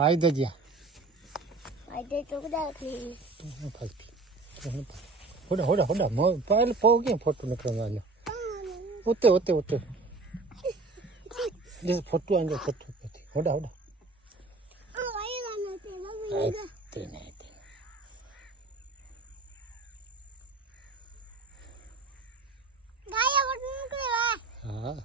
आई दे गया आइए तो कुदा थी होड़ा होड़ा होड़ा मो पहले पोगे फोटो निकलवा लो ओते ओते ओते जैसे फोटो आंगे फोटो होड़ा होड़ा वही लाना चाहिए तेने गाया फोटो निकलेगा हाँ